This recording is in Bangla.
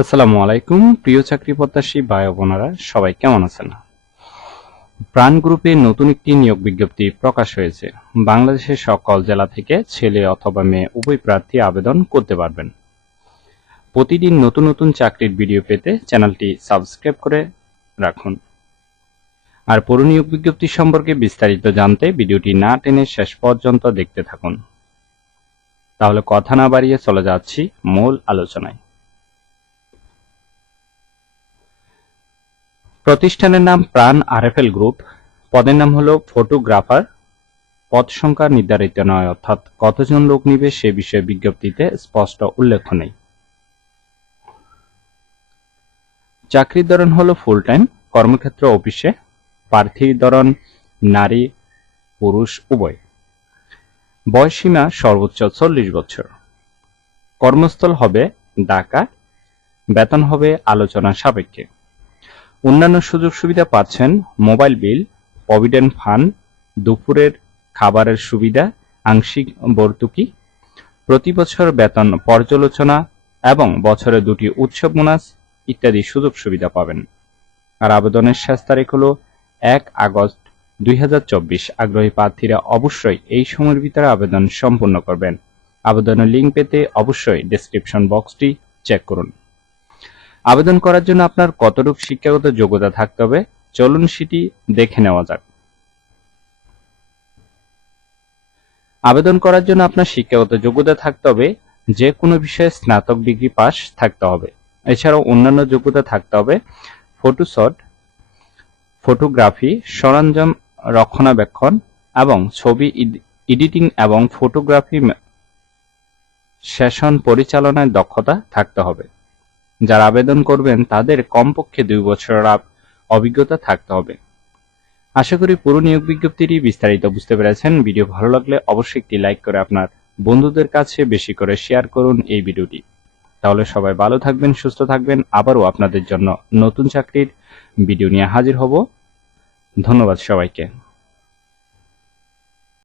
আসসালামু আলাইকুম প্রিয় চাকরি প্রত্যাশী ভাই ও বোনেরা, সবাই কেমন আছেন? প্রাণ গ্রুপে নতুন একটি নিয়োগ বিজ্ঞপ্তি প্রকাশ হয়েছে। বাংলাদেশের সকল জেলা থেকে ছেলে অথবা মেয়ে উভয় প্রার্থী আবেদন করতে পারবেন। প্রতিদিন নতুন নতুন চাকরির ভিডিও পেতে চ্যানেলটি সাবস্ক্রাইব করে রাখুন। আর পুরো নিয়োগ বিজ্ঞপ্তি সম্পর্কে বিস্তারিত জানতে ভিডিওটি না টেনে শেষ পর্যন্ত দেখতে থাকুন। তাহলে কথা না বাড়িয়ে চলে যাচ্ছি মূল আলোচনায়। প্রতিষ্ঠানের নাম প্রাণ আরএফএল গ্রুপ। পদের নাম হলো ফটোগ্রাফার। পদ সংখ্যা নির্ধারিত নয়, অর্থাৎ কতজন লোক নিবে সে বিষয়ে বিজ্ঞপ্তিতে স্পষ্ট উল্লেখ নেই। চাকরির ধরন হলো ফুল টাইম, কর্মক্ষেত্র অফিসে। প্রার্থীর ধরন নারী পুরুষ উভয়। বয়সসীমা সর্বোচ্চ 40 বছর। কর্মস্থল হবে ঢাকা। বেতন হবে আলোচনা সাপেক্ষে। অন্যান্য সুযোগ সুবিধা পাচ্ছেন মোবাইল বিল, প্রভিডেন্ট ফান্ড, দুপুরের খাবারের সুবিধা, আংশিক ভর্তুকি, প্রতি বছর বেতন পর্যালোচনা এবং বছরে 2টি উৎসব বোনাস ইত্যাদি সুযোগ সুবিধা পাবেন। আর আবেদনের শেষ তারিখ হলো 1 আগস্ট 2024। আগ্রহী প্রার্থীরা অবশ্যই এই সময়ের ভিতরে আবেদন সম্পূর্ণ করবেন। আবেদনের লিঙ্ক পেতে অবশ্যই ডেসক্রিপশন বক্সটি চেক করুন। আবেদন করার জন্য আপনার কতটুকু শিক্ষাগত যোগ্যতা থাকতে হবে, চলুন সেটি দেখে নেওয়া যাক। আবেদন করার জন্য আপনার শিক্ষাগত যোগ্যতা থাকতে হবে যে কোনো বিষয়ে স্নাতক ডিগ্রি পাস থাকতে হবে। এছাড়াও অন্যান্য যোগ্যতা থাকতে হবে ফটোশট, ফটোগ্রাফি, সরঞ্জাম রক্ষণাবেক্ষণ এবং ছবি এডিটিং এবং ফটোগ্রাফি সেশন পরিচালনায় দক্ষতা থাকতে হবে। যারা আবেদন করবেন তাদের কমপক্ষে 2 বছরের অভিজ্ঞতা থাকতে হবে। আশা করি পুরো নিয়োগ বিজ্ঞপ্তিটি বিস্তারিত বুঝতে পেরেছেন। ভিডিও ভালো লাগলে অবশ্যই একটি লাইক করে আপনার বন্ধুদের কাছে বেশি করে শেয়ার করুন এই ভিডিওটি। তাহলে সবাই ভালো থাকবেন, সুস্থ থাকবেন। আবারও আপনাদের জন্য নতুন চাকরির ভিডিও নিয়ে হাজির হব। ধন্যবাদ সবাইকে।